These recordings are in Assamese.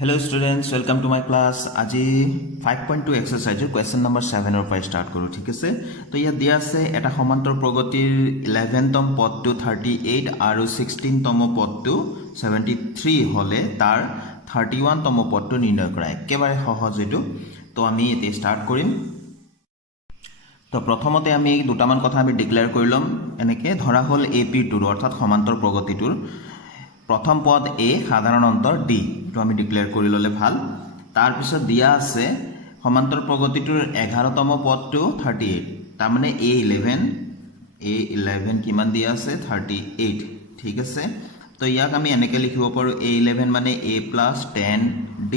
Hello students, welcome to my class. আজি 5.2 exercise question number 7 or পৰা start কৰো ঠিক আছে তো ইয়াত দিয়া আছে এটা সমান্তৰ প্ৰগতিৰ 11 তম পদটো 38 আৰু 16 তম পদটো 73 হলে তাৰ 31 তম পদটো নিৰ্ণয় কৰা একেবাৰে সহজ এটো তো আমি এতে স্টাৰ্ট কৰিম তো প্ৰথমতে আমি দুটামান কথা আমি ডিক্লেয়াৰ কৰিলম এনেকে ধৰা হল AP2 অৰ্থাৎ সমান্তৰ প্ৰগতিটোৰ प्रथम पद ए साधारण अंतर डी तो आमी डिक्लेयर करि लले ভাল तार पिছত दिया আছে সমান্তৰ প্ৰগতিটোৰ 11 তম পদটো 38 তাৰ মানে A11 কিমান দিয়া আছে 38 ঠিক আছে তো ইয়াক আমি এনেকে লিখিব পাৰো A11 মানে A + 10D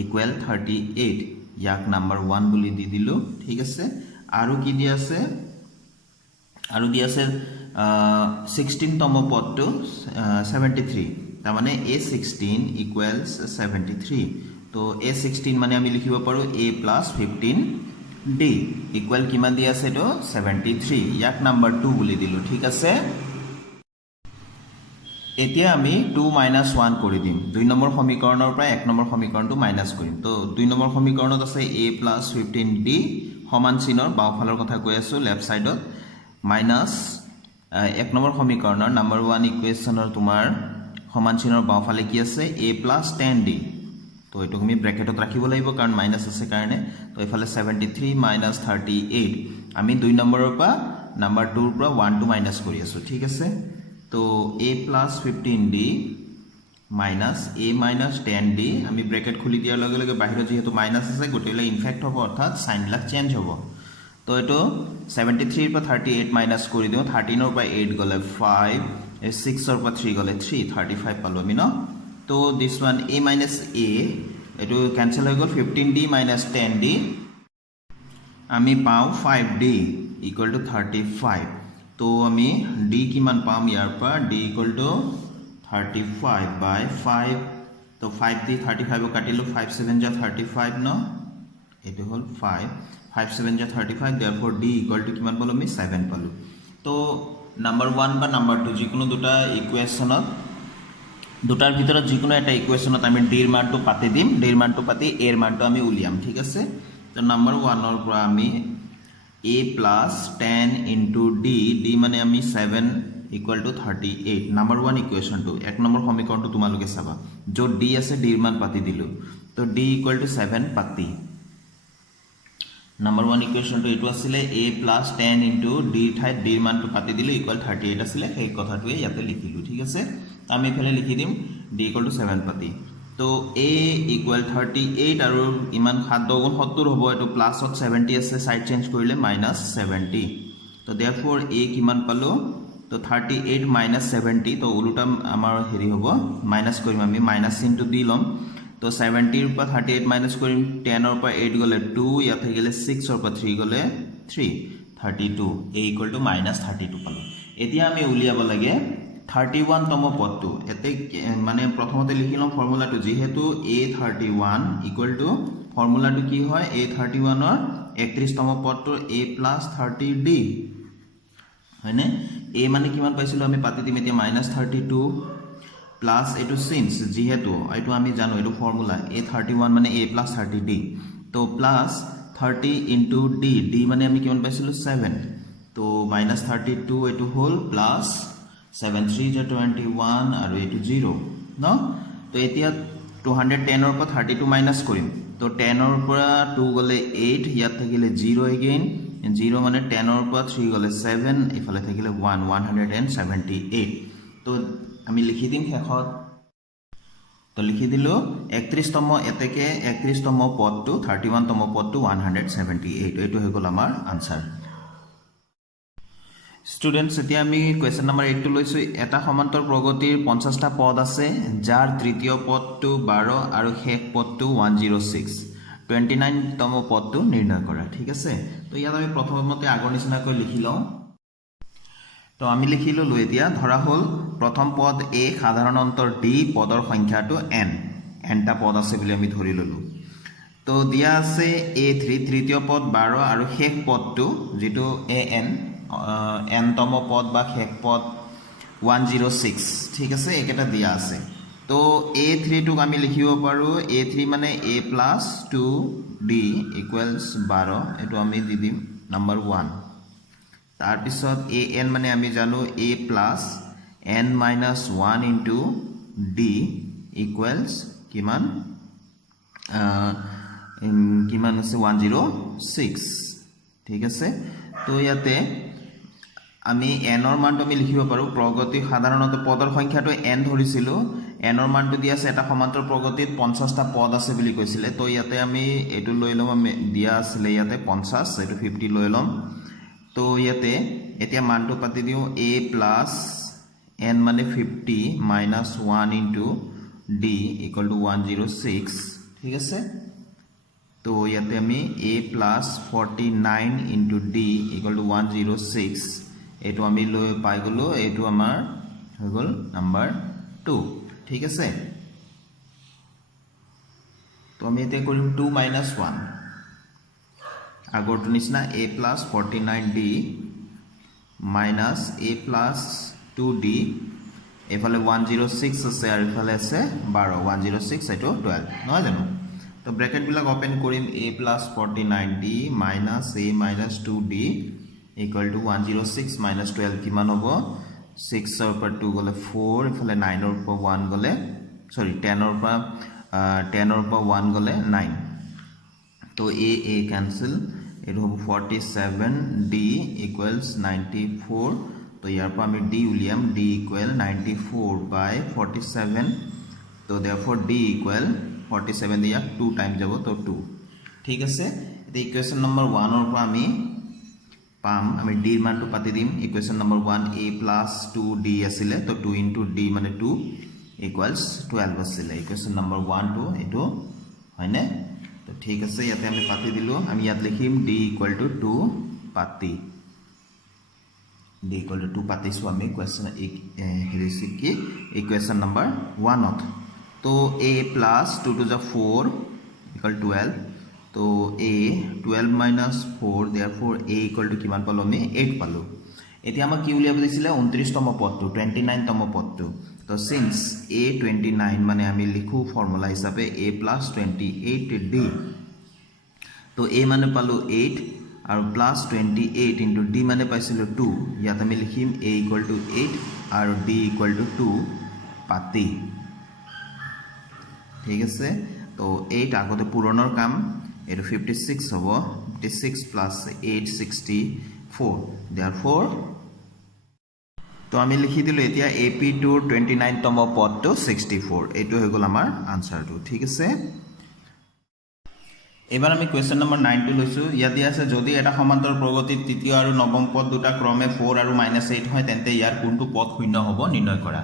ইকুৱেল 38 ইয়াক নাম্বাৰ 1 বুলি দি দিলো ঠিক আছে আৰু কি দিয়া আছে আৰু দিয়া আছে 16 তম পদটো 73 তাৰ মানে A16 equals 73 তো A16 মানে আমি লিখিব পাৰো A + 15D ইকুৱেল কিমান দিয়া আছে তো 73 ইয়াক নাম্বাৰ 2 বুলি দিলো ঠিক আছে এতিয়া আমি 2 - 1 কৰি দিম 2 নম্বৰ সমীকৰণৰ পৰা 1 নম্বৰ সমীকৰণটো মাইনাস কৰিম তো 2 নম্বৰ সমীকৰণত আছে A + 15D সমান চিনৰ বাওফালৰ কথা কৈ আছো লেফট সাইডত মাইনাস 1 নম্বৰ সমীকৰণৰ নাম্বাৰ 1 ইকুৱেশ্যনৰ তোমাৰ সমান চিনৰ বাওফালে কি আছে A + 10D তো এটো আমি ব্ৰ্যাকেটত ৰাখিব লাগিব কাৰণ মাইনাস আছে কাৰণে তো এফালে 73 - 38 আমি 2 নম্বৰৰ পৰা নাম্বাৰ 2 ৰ পৰা 1 টো মাইনাস কৰি আছো ঠিক আছে তো A + 15D - A - 10D আমি ব্ৰ্যাকেট খুলি দিয়াৰ লগে লগে বাহিৰত যেহেতু মাইনাস আছে গোটেইলে ইনফেক্ট হ'ব অৰ্থাৎ সাইনবিলাক চেঞ্জ হ'ব তো এটো 73 পৰা 38 মাইনাস কৰি দিও 13 ৰ পৰা 8 গলে 5 6 ৰ পৰা 3 গলে 3 35 পালো আমি ন তো দিস ওয়ান A - A এটো ক্যান্সেল হৈ গল 15D - 10D আমি পাও 5D ইকুৱেল টু 35 তো আমি D কিমান পাম ইয়াৰ পৰা D ইকুৱেল টু 35 বাই 5 তো 5D 35 কাটিলো 5 7 যা 35 ন এটো হল 5 5 7 যা 35 therefore D equal to কিমান পালো আমি 7 পালো তো নাম্বাৰ 1 বা নাম্বাৰ 2 যিকোনো দুটা ইকুৱেশ্যনত দুটাৰ ভিতৰত যিকোনো এটা ইকুৱেশ্যনত আমি D ৰ মানটো পাতি দিম D ৰ মানটো পাতি A ৰ মানটো আমি উলিয়াম ঠিক আছে তো নাম্বাৰ 1 ৰ পৰা আমি A + 10 into D D মানে আমি 7 equal to 38 নাম্বাৰ 1 ইকুৱেশ্যনটো 1 নম্বৰ সমীকৰণটো তোমালোকে চাবা য'ত D আছে D ৰ মান পাতি দিলো তো D equal to 7 পাতি Number 1 equation to etu asile A + 10 into D ঠাইত D মান to পাতি দিলো equal 38 asile সেই কথাটোৱে ইয়াতে লিখিলো ঠিক আছে আমি ফেলে লিখি দিম D = 7 পাতি তো A equal 38 আৰু ইমান 7 * 2 = 70 হ'ব এটো প্লাসত 70 আছে সাইড চেঞ্জ কৰিলে -70 তো therefore A কিমান পালো তো 38 - 70 তো উলুটা আমাৰ হেৰি হ'ব মাইনাস কৰিম আমি মাইনাস চিনটো দি লম তো 70 ৰ পৰা 38 মাইনাস কৰিম 10 ৰ পৰা 8 গলে 2 ইয়াতে গলে 6 ৰ পৰা 3 গলে 3 32 A equal to -32 পালো এতিয়া আমি উলিয়াব লাগে 31 তম পদটো এতে মানে প্ৰথমতে লিখিলম ফৰ্মুলাটো যেহেতু A31 equal to ফৰ্মুলাটো কি হয় A31 ৰ 31 তম পদটো A + 30D হয়নে A মানে কিমান পাইছিলো আমি পাতি দিম এতিয়া -32 প্লাস এটো সিন্স যেহেতু এটো আমি জানো এটো ফর্মুলা A31 মানে A + 30D তো প্লাস 30 into D D মানে আমি কিমান পাইছিলো 7 তো -32 এটো হল প্লাস 7 3 * 21 আৰু এটো 0 ন তো এতিয়া 210 ৰ পৰা 32 মাইনাস কৰিম তো 10 ৰ পৰা 2 গলে 8 ইয়াত থাকিলে 0 again 0 মানে 10 ৰ পৰা 3 গলে 7 ইফালে থাকিলে 1 178 তো আমি লিখি দিম শেষত তো লিখি দিলো 31 তম এতেকে 31 তম পদটো 31 তম পদটো 178 এটো হৈ গল আমাৰ আনসাৰ স্টুডেন্টস এতিয়া আমি কোয়েশ্চন নাম্বাৰ 8 টো লৈছো এটা সমান্তৰ প্ৰগতিৰ 50টা পদ আছে যাৰ তৃতীয় পদটো 12 আৰু শেষ পদটো 106 29 তম পদটো নিৰ্ণয় কৰা ঠিক আছে তো ইয়াত আমি প্ৰথমতে আগৰ নিচিনাকৈ লিখি লওঁ তো আমি লিখিলো এতিয়া ধৰা হল প্ৰথম পদ A সাধাৰণ অন্তৰ D পদৰ সংখ্যাটো n টা পদ আছে বুলি আমি ধৰি ললো তো দিয়া আছে A3 তৃতীয় পদ 12 আৰু শেষ পদটো যেটো n তম পদ বা শেষ পদ 106 ঠিক আছে একেটা দিয়া আছে তো a3 টুক আমি লিখিব পাৰো a3 মানে a plus 2d equals 12 এটো আমি দি দিম নাম্বার 1 তাৰ পিছত an মানে আমি জানো a plus n minus 1 into d equals কিমান কিমান আছে 106 ঠিক আছে তো ইয়াতে আমি n ৰ মানটো আমি লিখিব পাৰো প্ৰগতি সাধাৰণত পদৰ সংখ্যাটো n ধৰিছিল n ৰ মানটো দিয়া আছে এটা সমান্তৰাল প্ৰগতিত 50 টা পদ আছে বুলি কৈছিলে তো ইয়াতে আমি এটো লৈ লম আমি দিয়া আছিল ইয়াতে 50 এটো 50 লৈ লম তো ইয়াতে এতিয়া মানটো পাতি দিও a plus n মানে 50 minus 1 into d equal to 106 ঠিক আছে তো ইয়াতে আমি a plus 49 into d equal to 106 এটো আমি লৈ পাই গলো এটো আমাৰ হৈ গল নাম্বাৰ 2 ঠিক আছে তো আমি এতে কৰিম 2 minus 1 আগৰটো নিচিনা a plus 49d minus a plus 2d এফালে 106 আছে আৰু এফালে আছে 12 106 এটো 12 নহয় জানো তো ব্ৰ্যাকেট বিলাক ওপেন কৰিম a plus 49d minus a minus 2d equal to 106 minus 12 কিমান হ'ব 6 ৰ পৰা 2 গলে 4 এফালে 9 ৰ পৰা 1 গলে সৰি 10 ৰ পৰা 1 গলে 9 তো a cancel এটো হ'ব 47 d equals 94 তো ইয়াৰ পৰা আমি d উলিয়াম d equal 94 by 47 তো therefore d equal 47 দিয়া 2 টাইম যাব তো 2 ঠিক আছে এটা ইকুয়েশন নাম্বার 1 ৰ পৰা আমি পাম আমি d ৰ মানটো পাতি দিম equation number 1 a plus 2d আছিল তো 2 into d মানে 2 equals 12 আছিল ইকুয়েশন নাম্বার 1 2 এটো হয়নে তো ঠিক আছে ইয়াতে আমি পাতি দিলো আমি ইয়াত লিখিম d equal to 2 পাতি d equal to 2 পাতিছো আমি কোয়েশ্চন হেৰিছি কি ইকুয়েশন নাম্বার 1 ত তো a plus 2 to the 4 equal 12 তো a 12 minus 4 therefore a equal to কিমান পালো আমি 8 পালো এতিয়া আমাক কি উলিয়াব দিছিলে 29 তম পদটো 29 তম পদটো তো since a 29 মানে আমি লিখো ফর্মুলা হিসাবে a plus 28d তো a মানে পালো 8 আৰু plus 28 into d মানে পাইছিল 2 ইয়াত আমি লিখিম a equal to 8 আৰু d equal to 2 পাতি ঠিক আছে তো 8 আগতে পূৰণৰ কাম এটো 56 হ'ব 56 plus 8 64 therefore তো আমি লিখি দিলো এতিয়া ap2 29 তম পদটো 64 এটো হৈ গল আমাৰ আনসাৰটো ঠিক আছে এবাৰ আমি কোয়েশ্চন নাম্বাৰ 9 টো লৈছো ইয়াতে আছে যদি এটা সমান্তৰাল প্ৰগতিত তৃতীয় আৰু নৱম পদ দুটা ক্ৰমে 4 আৰু -8 হয় তেন্তে ইয়াৰ কোনটো পদ শূন্য হ'ব নিৰ্ণয় কৰা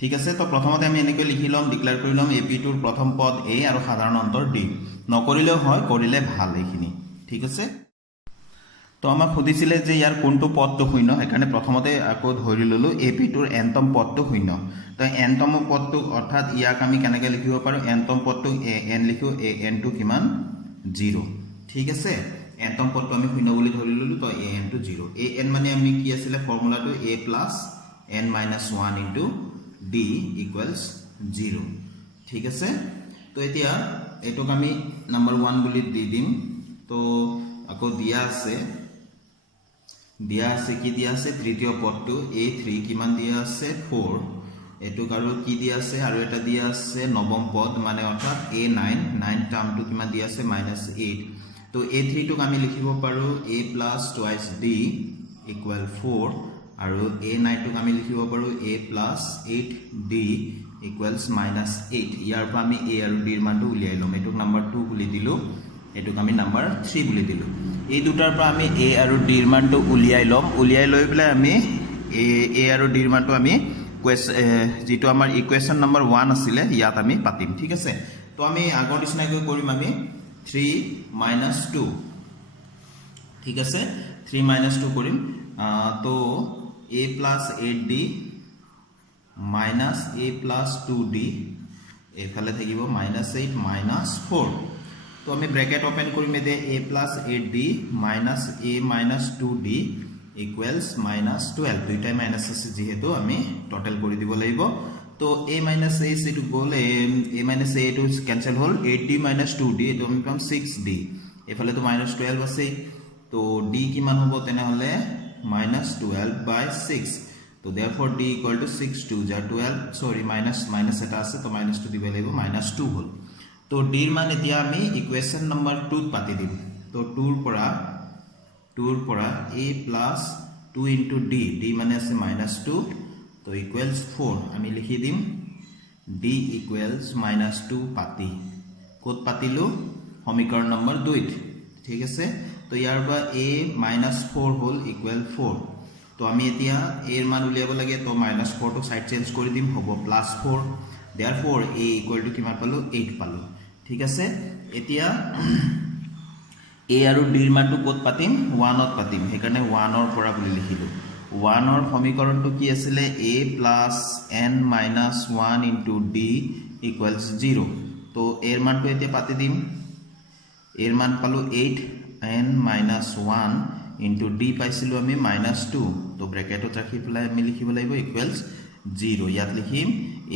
ঠিক আছে তো প্ৰথমতে আমি এনেকৈ লিখি লম ডিক্লেয়াৰ কৰি লম ap2 ৰ প্ৰথম পদ a আৰু সাধাৰণ অন্তৰ d নকৰিলেও হয় কৰিলে ভাল এইখিনি ঠিক আছে তো আমাক খুদিছিলে যে ইয়াৰ কোনটো পদটো শূন্য সেইকাৰণে প্ৰথমতে আকৌ ধৰি ললো ap2 ৰ nতম পদটো শূন্য তো nতম পদটো অৰ্থাৎ ইয়াক আমি কেনেকৈ লিখিব পাৰো nতম পদটো n লিখো an টো কিমান 0 ঠিক আছে nতম পদটো আমি শূন্য বুলি ধৰি ললো তো an টো 0 an মানে আমি কি আছিল ফৰ্মুলাটো a plus n minus 1 into d equals 0 ঠিক আছে তো এতিয়া এটোক আমি নাম্বার 1 বুলি দি দিম তো আকৌ দিয়া আছে কি দিয়া আছে তৃতীয় পদটো a3 কিমান দিয়া আছে 4 এটোক আৰু কি দিয়া আছে আৰু এটা দিয়া আছে নৱম পদ মানে অৰ্থাৎ a9 9 টাৰ্মটো কিমান দিয়া আছে -8 তো a3 টোক আমি লিখিব পাৰো a plus twice d equal 4 আৰু a9 টোক আমি লিখিব পাৰো a plus 8d equals -8 ইয়াৰ পৰা আমি a আৰু d ৰ মানটো উলিয়াই লম এটোক নাম্বার 2 বুলি দিলো এটোক আমি নাম্বার 3 বুলি দিলো এই দুটাৰ পৰা আমি a আৰু d ৰ মানটো উলিয়াই লম উলিয়াই লৈ পেলাই আমি a আৰু d ৰ মানটো আমি যেটো আমাৰ ইকুয়েশন নাম্বাৰ 1 আছিল ইয়াত আমি পাতিম ঠিক আছে তো আমি আগৰ নিচিনাকৈ কৰিম আমি 3 - 2 ঠিক আছে 3 - 2 কৰিম তো a plus 8d minus a plus 2d এফালে থাকিব -8 - 4 তো আমি ব্র্যাকেট ওপেন কৰিম এতে a plus 8d minus a minus 2d equals -12 দুইটাই মাইনাস আছে যেহেতু আমি টোটাল কৰি দিব লাগিব তো তো a minus a এইটো গ'ল a minus a এইটো কেনসেল হ'ল 8d minus 2d এইটো আমি পাম 6d এফালে তো -12 আছে তো d কিমান হ'ব তেনেহলে -12/6 তো therefore d equal to 6 2 যা 12 সরি মাইনাস এটা আছে তো -2 দিব লাগিব -2 হ'ল তো d এর মান এতিয়া আমি ইকুয়েশন নাম্বার 2 ত পাতি দিম তো 2 ৰ পৰা a plus 2 into d মানে আছে -2 তো equals 4 আমি লিখি দিম d equals -2 পাতি কত পাতিলো সমীকরণ নম্বৰ 2 ঠিক আছে তো ইয়াৰ পৰা a -4 হল ইকুৱেল 4 তো আমি এতিয়া a এৰ মান উলিয়াব লাগে তো -4 টো সাইড চেঞ্জ কৰি দিম হ'ব +4 therefore a equal to কিমান পালো 8 পালো ঠিক আছে এতিয়া a আৰু d এৰ মানটো কত পাতিম 1 ত পাতিম হেকাৰণে 1 ৰ পৰা বুলি লিখিলো 1 ৰ সমীকৰণটো কি আছিল a plus n minus 1 into d equals 0 তো এর মানটো এতিয়া পাতি দিম এর মান পালো 8 n minus 1 into d পাইছিলো আমি -2 তো ব্র্যাকেটত ৰাখি পেলাই আমি লিখিব লাগিব ইকুৱেলছ 0 ইয়াত লিখিম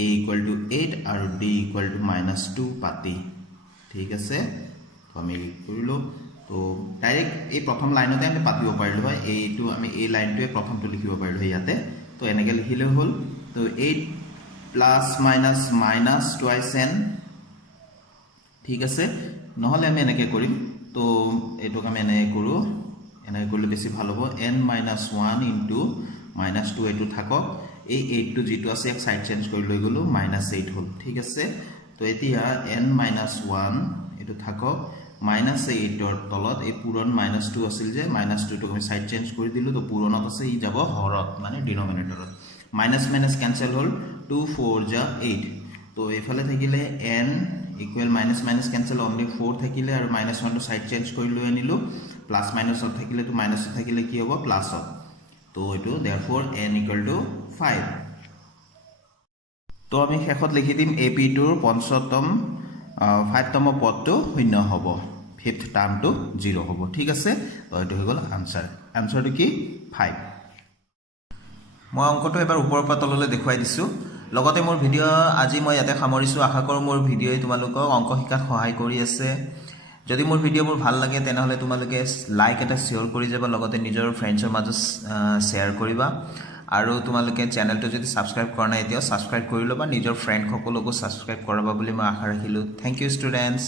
a equal to 8 আৰু d equal to -2 পাতি ঠিক আছে তো আমি কৰিলো তো ডাইৰেক্ট এই প্ৰথম লাইনতে আমি পাতিব পাৰিলো হয় এইটো আমি এই লাইনটোৱে প্ৰথমটো লিখিব পাৰিলো ইয়াতে তো এনেকে লিখিলে হল তো 8 plus minus minus twice n ঠিক আছে নহলে আমি এনেকে কৰিম তো এটো আমি এনেকে কৰো এনেকে কৰিলে বেছি ভাল হ'ব n - 1 into -2 এটো থাকক এই 8 টো যেটো আছে এক সাইড চেঞ্জ কৰি লৈ গলো -8 হল ঠিক আছে তো এতিয়া n - 1 এটো থাকক -8 ৰ তলত এই পুৰণ -2 আছিল যে -2 টো আমি সাইড চেঞ্জ কৰি দিলো তো পুৰণত আছে ই যাব হৰত মানে ডিনোমিনেটৰত মাইনাস মাইনাস ক্যান্সেল হল 2 4 যা 8 তো এফালে থাকিলে n equal minus minus cancel only 4 থাকিলে আৰু -1 টো সাইড চেঞ্জ কৰি লৈ আনিলো প্লাস মাইনাস অত থাকিলে তো মাইনাস থাকিলে কি হ'ব প্লাস অত তো এটো therefore n equal to 5 তো আমি শেষত লিখি দিম ap টোৰ পঞ্চতম 5তম পদটো শূন্য হ'ব 5th টার্মটো 0 হ'ব ঠিক আছে তো এটো হৈ গল আনসারটো কি 5 মই অঙ্কটো এবাৰ ওপৰৰ পৰা তললৈ দেখুৱাই দিছো লগতে মোৰ ভিডিও আজি মই ইয়াতে সামৰিছো আশা কৰো মোৰ ভিডিওই তোমালোকক অঙ্ক শিকাত সহায় কৰি আছে যদি মোৰ ভিডিওবোৰ ভাল লাগে তেনেহলে তোমালোকে লাইক এটা শেয়াৰ কৰি যাবা লগতে নিজৰ ফ্ৰেণ্ডছৰ মাজত শেয়াৰ কৰিবা আৰু তোমালোকে চেনেলটো যদি সাবস্ক্ৰাইব কৰা নাই এতিয়া সাবস্ক্ৰাইব কৰি লবা নিজৰ ফ্ৰেণ্ড সকলকো সাবস্ক্ৰাইব কৰাবা বুলি মই আশা ৰাখিলো থ্যাংক ইউ ষ্টুডেন্টস